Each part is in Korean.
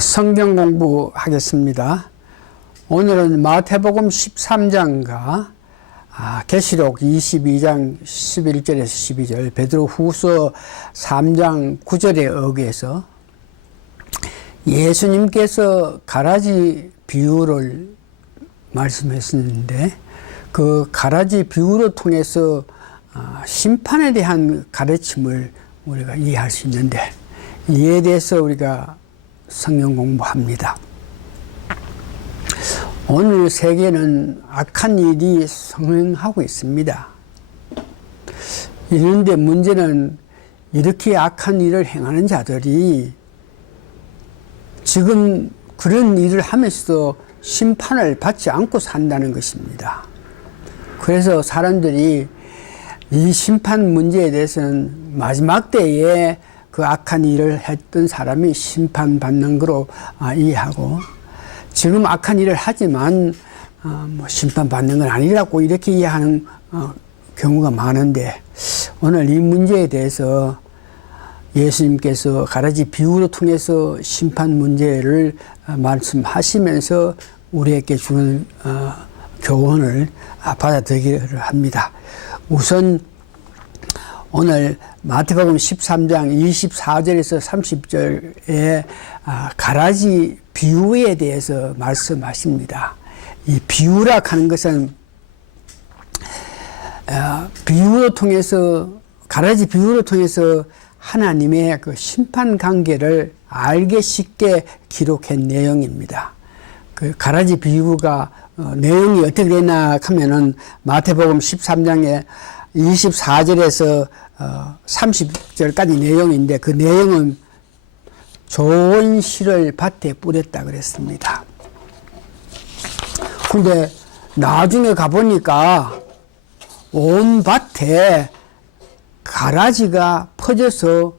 성경 공부하겠습니다. 오늘은 마태복음 13장과 계시록 22장 11절에서 12절, 베드로후서 3장 9절에 의해서 예수님께서 가라지 비유를 말씀했었는데, 그 가라지 비유를 통해서 심판에 대한 가르침을 우리가 이해할 수 있는데, 이에 대해서 우리가 성경 공부합니다. 오늘 세계는 악한 일이 성행하고 있습니다. 이런데 문제는 이렇게 악한 일을 행하는 자들이 지금 그런 일을 하면서도 심판을 받지 않고 산다는 것입니다. 그래서 사람들이 이 심판 문제에 대해서는 마지막 때에 그 악한 일을 했던 사람이 심판받는 거로 이해하고, 지금 악한 일을 하지만 심판받는 건 아니라고 이렇게 이해하는 경우가 많은데, 오늘 이 문제에 대해서 예수님께서 가라지 비유를 통해서 심판 문제를 말씀하시면서 우리에게 주는 교훈을 받아들이기를 합니다. 우선 오늘 마태복음 13장 24절에서 30절에 가라지 비유에 대해서 말씀하십니다. 이 비유라 하는 것은 비유를 통해서, 가라지 비유를 통해서 하나님의 그 심판 관계를 알게 쉽게 기록한 내용입니다. 그 가라지 비유가 내용이 어떻게 되나 하면은 마태복음 13장에 24절에서 30절까지 내용인데, 그 내용은 좋은 씨를 밭에 뿌렸다 그랬습니다. 근데 나중에 가보니까 온 밭에 가라지가 퍼져서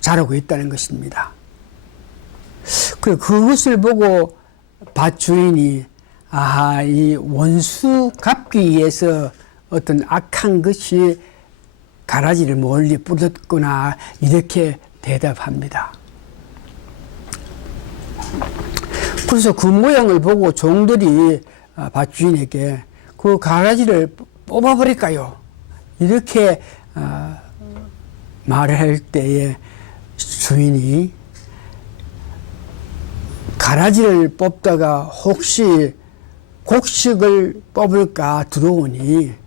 자라고 있다는 것입니다. 그것을 보고 밭 주인이 이 원수 갚기 위해서 어떤 악한 것이 가라지를 멀리 뿌렸구나, 이렇게 대답합니다. 그래서 그 모양을 보고 종들이 밭 주인에게 그 가라지를 뽑아버릴까요? 이렇게 말을 할 때에 주인이 가라지를 뽑다가 혹시 곡식을 뽑을까 들어오니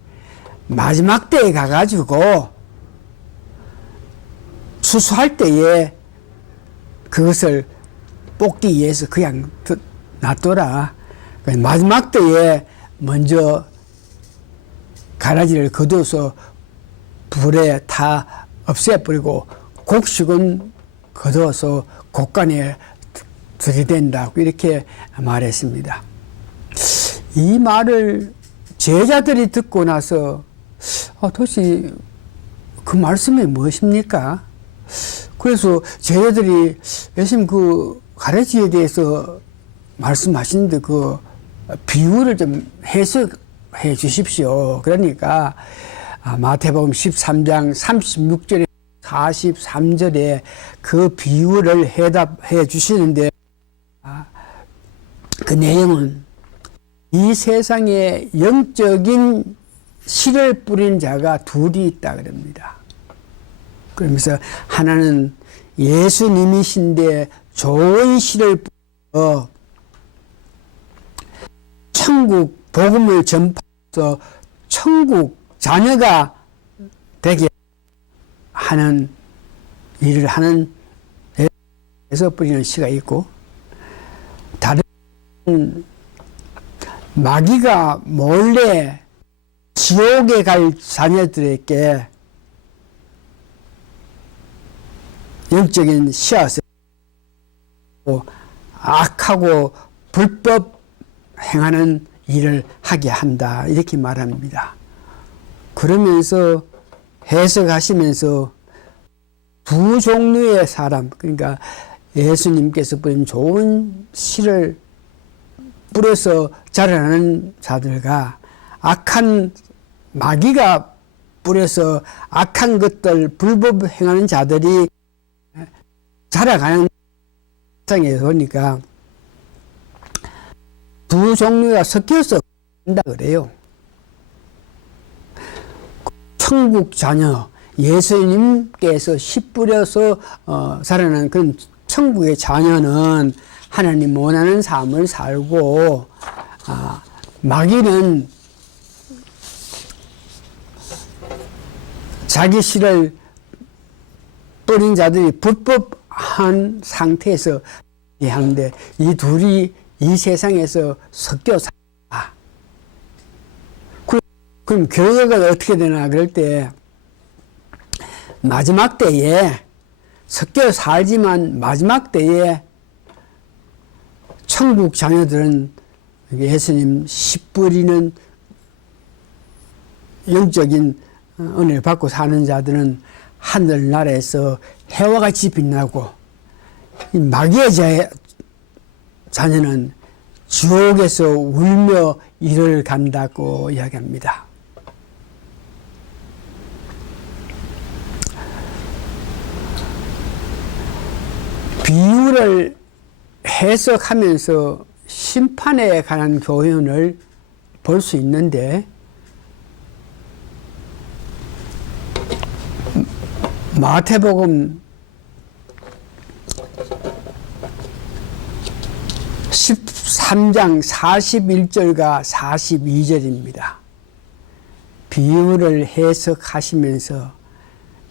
마지막 때에 가가지고 추수할 때에 그것을 뽑기 위해서 그냥 놔둬라. 마지막 때에 먼저 가라지를 거둬서 불에 다 없애버리고 곡식은 거둬서 곡간에 들이댄다고 이렇게 말했습니다. 이 말을 제자들이 듣고 나서 도대체 그 말씀이 무엇입니까? 그래서 제자들이 예수님 그 가라지에 대해서 말씀하시는데 그 비유를 좀 해석해 주십시오. 그러니까 마태복음 13장 36절에 43절에 그 비유를 해답해 주시는데, 그 내용은 이 세상에 영적인 씨를 뿌린 자가 둘이 있다 그럽니다. 그러면서 하나는 예수님이신데 좋은 씨를 뿌려 천국 복음을 전파해서 천국 자녀가 되게 하는 일을 하는 데서 뿌리는 씨가 있고, 다른 마귀가 몰래 지옥에 갈 자녀들에게 영적인 씨앗을 악하고 불법 행하는 일을 하게 한다, 이렇게 말합니다. 그러면서 해석하시면서 두 종류의 사람, 그러니까 예수님께서 뿌린 좋은 씨를 뿌려서 자라나는 자들과 악한 마귀가 뿌려서 악한 것들 불법 행하는 자들이 자라가는 세상에 보니까 두 종류가 섞여서 한다 그래요. 천국 자녀, 예수님께서 씨 뿌려서 살아나는 그런 천국의 자녀는 하나님 원하는 삶을 살고, 마귀는 자기 씨를 뿌린 자들이 불법한 상태에서 하는데, 이 둘이 이 세상에서 섞여 살아. 그럼 결과가 어떻게 되나 그럴 때, 마지막 때에 섞여 살지만 마지막 때에 천국 자녀들은 예수님 씨 뿌리는 영적인 은혜를 받고 사는 자들은 하늘나라에서 해와 같이 빛나고, 이 마귀의 자녀는 지옥에서 울며 이를 간다고 이야기합니다. 비유를 해석하면서 심판에 관한 교훈을 볼 수 있는데, 마태복음 13장 41절과 42절입니다. 비유를 해석하시면서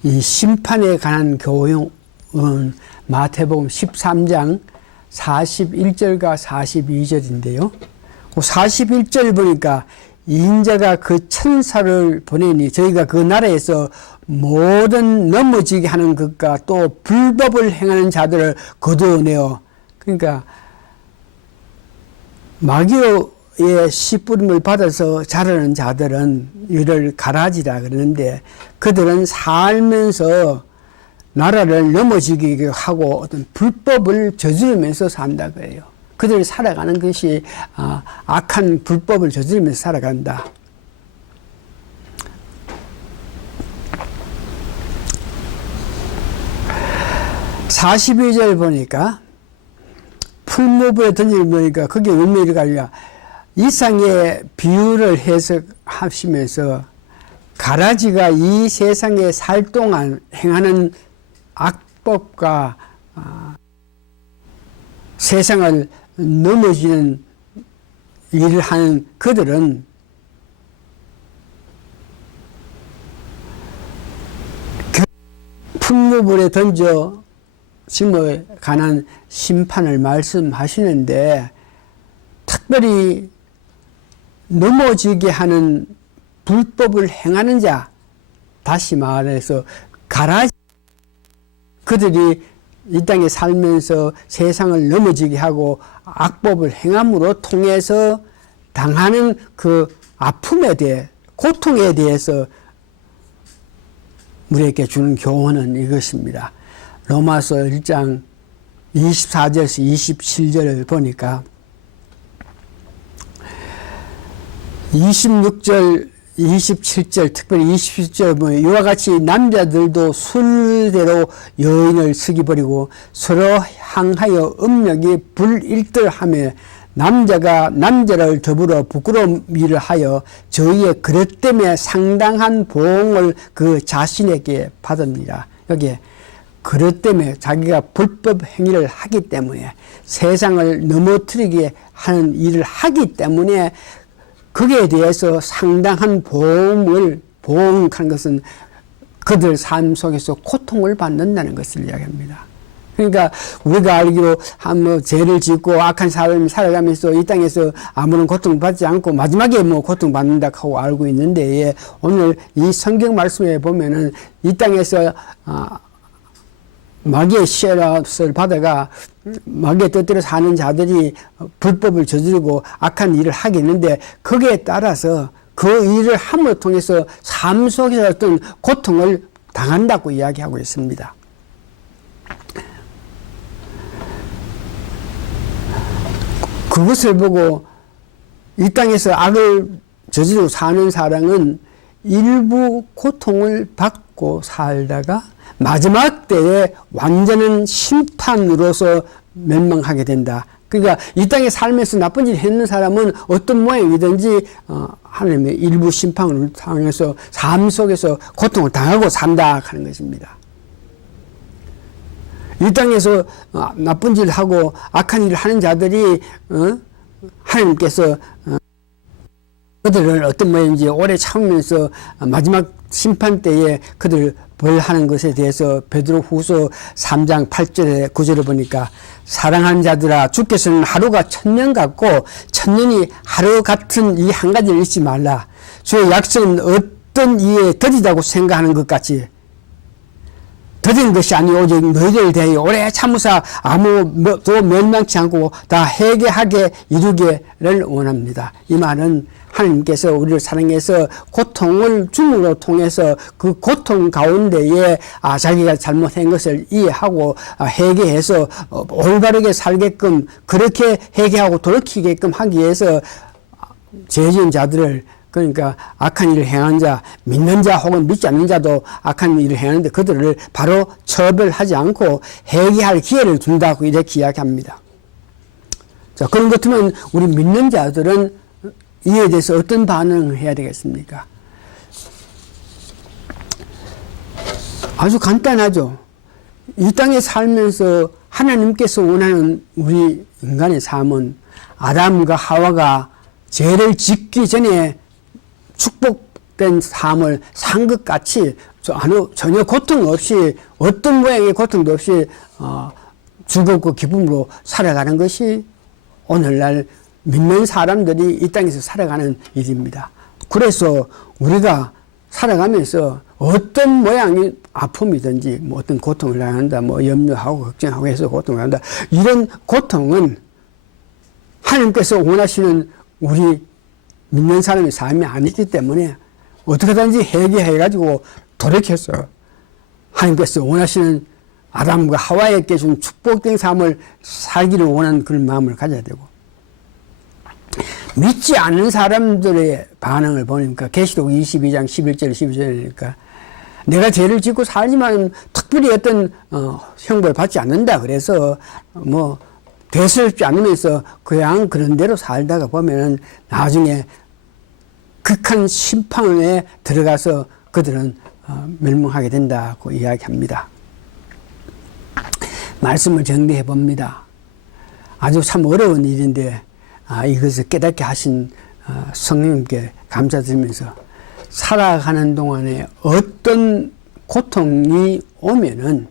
이 심판에 관한 교훈은 마태복음 13장 41절과 42절인데요. 그 41절 보니까 인자가 그 천사를 보내니 저희가 그 나라에서 모든 넘어지게 하는 것과 또 불법을 행하는 자들을 거두어내어, 그러니까 마귀의 씨 뿌림을 받아서 자라는 자들은 이를 가라지라 그러는데, 그들은 살면서 나라를 넘어지게 하고 어떤 불법을 저지르면서 산다 그래요. 그들이 살아가는 것이 악한 불법을 저지르면서 살아간다. (42절) 보니까 풀무불에 던지는 보니까 그게 의미가 아니라 이상의 비유를 해석하시면서 가라지가 이 세상에 살 동안 행하는 악법과 세상을 넘어지는 일을 하는 그들은 풀무불에 던져 짐에 관한 심판을 말씀하시는데, 특별히 넘어지게 하는 불법을 행하는 자, 다시 말해서 가라지, 그들이 이 땅에 살면서 세상을 넘어지게 하고 악법을 행함으로 통해서 당하는 그 아픔에 대해, 고통에 대해서 우리에게 주는 교훈은 이것입니다. 로마서 1장 24절에서 27절을 보니까 26절, 27절, 특별히 27절 보면 이와 같이 남자들도 술대로 여인을 쓰기버리고 서로 향하여 음력이 불일들하며 남자가 남자를 더불어 부끄러운 일을 하여 저희의 그릇 때문에 상당한 보응을 그 자신에게 받습니다. 여기에 그릇 때문에 자기가 불법 행위를 하기 때문에 세상을 넘어뜨리게 하는 일을 하기 때문에 거기에 대해서 상당한 보응하는 것은 그들 삶 속에서 고통을 받는다는 것을 이야기합니다. 그러니까 우리가 알기로 죄를 짓고 악한 삶을 살아가면서 이 땅에서 아무런 고통받지 않고 마지막에 고통받는다 하고 알고 있는데, 오늘 이 성경 말씀에 보면은 이 땅에서 마귀의 씨앗을 받아가 마귀의 뜻대로 사는 자들이 불법을 저지르고 악한 일을 하겠는데, 거기에 따라서 그 일을 함을 통해서 삶 속에서 어떤 고통을 당한다고 이야기하고 있습니다. 그것을 보고 이 땅에서 악을 저지르고 사는 사람은 일부 고통을 받고 살다가 마지막 때에 완전한 심판으로서 멸망하게 된다. 그러니까 이 땅에 살면서 나쁜 일 했는 사람은 어떤 모양이든지 하나님의 일부 심판을 당해서 삶 속에서 고통을 당하고 산다 하는 것입니다. 이 땅에서 나쁜 일을 하고 악한 일을 하는 자들이 하나님께서 그들을 어떤 모양인지 오래 참으면서 마지막 심판 때에 그들을 벌하는 것에 대해서 베드로후서 3장 8절에 9절을 보니까 사랑하는 자들아 주께서는 하루가 1000년 같고 1000년이 하루 같은 이 한 가지를 잊지 말라. 주의 약속은 어떤 이에 더디다고 생각하는 것 같이 더딘 것이 아니 오직 너희를 대하여 오래 참으사 아무도 멸망치 않고 다 회개하게 이루기를 원합니다. 이 말은 하나님께서 우리를 사랑해서 고통을 줌으로 통해서 그 고통 가운데에 자기가 잘못한 것을 이해하고 회개해서 올바르게 살게끔 그렇게 회개하고 돌이키게끔 하기 위해서 죄 지은 자들을 그러니까 악한 일을 행한 자, 믿는 자 혹은 믿지 않는 자도 악한 일을 행하는데 그들을 바로 처벌하지 않고 회개할 기회를 준다고 이렇게 이야기합니다. 자, 그런 것 같으면 우리 믿는 자들은 이에 대해서 어떤 반응을 해야 되겠습니까? 아주 간단하죠. 이 땅에 살면서 하나님께서 원하는 우리 인간의 삶은 아담과 하와가 죄를 짓기 전에 축복된 삶을 산 것 같이 전혀 고통 없이 어떤 모양의 고통도 없이 즐겁고 기쁨으로 살아가는 것이 오늘날 믿는 사람들이 이 땅에서 살아가는 일입니다. 그래서 우리가 살아가면서 어떤 모양의 아픔이든지 뭐 어떤 고통을 당한다, 뭐 염려하고 걱정하고 해서 고통을 한다. 이런 고통은 하나님께서 원하시는 우리 믿는 사람의 삶이 아니기 때문에 어떻게든지 회개해가지고 돌이켜서 하나님께서 원하시는 아담과 하와에게 준 축복된 삶을 살기를 원하는 그런 마음을 가져야 되고, 믿지 않는 사람들의 반응을 보니까 계시록 22장 11절 12절이니까 내가 죄를 짓고 살지만 특별히 어떤 형벌을 받지 않는다 그래서 뭐 대수롭지 않으면서 그냥 그런 대로 살다가 보면은 나중에 극한 심판에 들어가서 그들은 멸망하게 된다고 이야기합니다. 말씀을 정리해 봅니다. 아주 참 어려운 일인데 이것을 깨닫게 하신 성령님께 감사드리면서 살아가는 동안에 어떤 고통이 오면은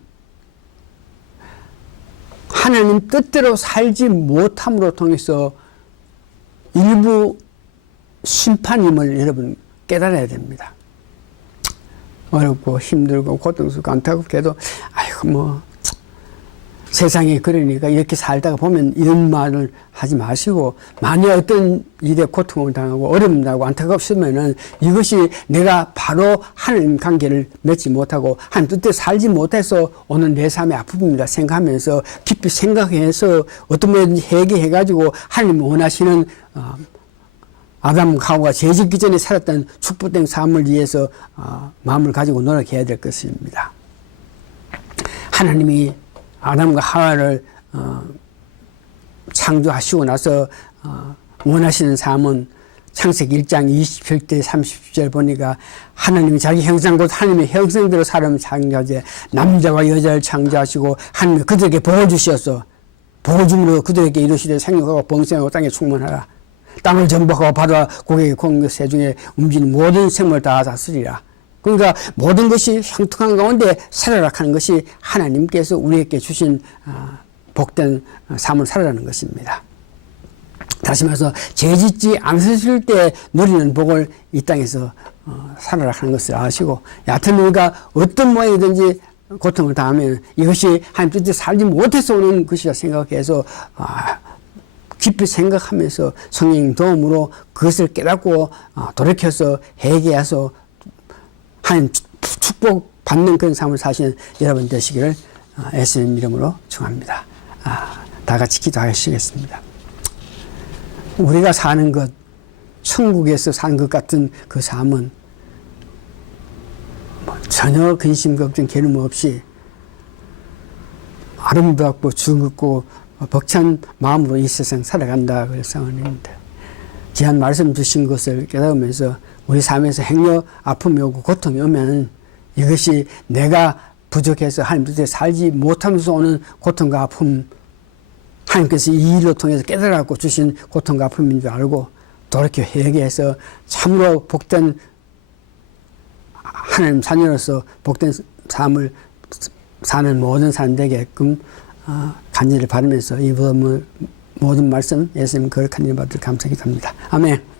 하나님 뜻대로 살지 못함으로 통해서 일부 심판임을 여러분 깨달아야 됩니다. 어렵고 힘들고 고통스럽고 안타깝게 해도 아이고 뭐 세상에 그러니까 이렇게 살다가 보면 이런 말을 하지 마시고, 만약 어떤 일에 고통을 당하고 어려움 나고 안타깝으면은 이것이 내가 바로 하나님 관계를 맺지 못하고 하나님 뜻대로 살지 못해서 오는 내 삶의 아픔입니다 생각하면서 깊이 생각해서 어떤 면인지 회개해가지고 하나님 원하시는 아담 하와가 죄 짓기 전에 살았던 축복된 삶을 위해서 마음을 가지고 노력해야 될 것입니다. 하나님이 아담과 하와를 창조하시고 나서 원하시는 삶은 창세기 1장 27절 30절 보니까 하나님이 자기 형상 곧 하나님의 형상대로 사람을 창조하지 남자와 여자를 창조하시고 하나님이 그들에게 복을 주시었어. 복을 줌으로 그들에게 이르시되 생육하고 번성하고 땅에 충만하라. 땅을 정복하고 바다와 고개의 공새 중에 움직이는 모든 생물을 다 다스리라. 그러니까 모든 것이 형통한 가운데 살아라 하는 것이 하나님께서 우리에게 주신 복된 삶을 살아라는 것입니다. 다시 말해서 죄짓지 않으실 때 누리는 복을 이 땅에서 살아라 하는 것을 아시고, 얕은 우리가 어떤 모양이든지 고통을 당하면 이것이 하나님 뜻대로 살지 못해서 오는 것이라 생각해서 깊이 생각하면서 성령 도움으로 그것을 깨닫고 돌이켜서 회개해서 하나님 축복 받는 그런 삶을 사시는 여러분 되시기를 예수님 이름으로 축원합니다. 다 같이 기도하시겠습니다. 우리가 사는 것, 천국에서 사는 것 같은 그 삶은 전혀 근심 걱정 괴로움 없이 아름답고 즐겁고 벅찬 마음으로 이 세상 살아간다 그래서 생각합니다. 귀한 말씀 주신 것을 깨달으면서 우리 삶에서 행여 아픔이 오고 고통이 오면 이것이 내가 부족해서 하나님 뜻에 살지 못하면서 오는 고통과 아픔, 하나님께서 이 일로 통해서 깨달아갖고 주신 고통과 아픔인 줄 알고 돌이켜 회개해서 참으로 복된 하나님 자녀로서 복된 삶을 사는 모든 사람 되게끔 간절히 바라면서 이 모든 말씀 예수님 거룩한 일 받을 감사히 갑니다. 아멘.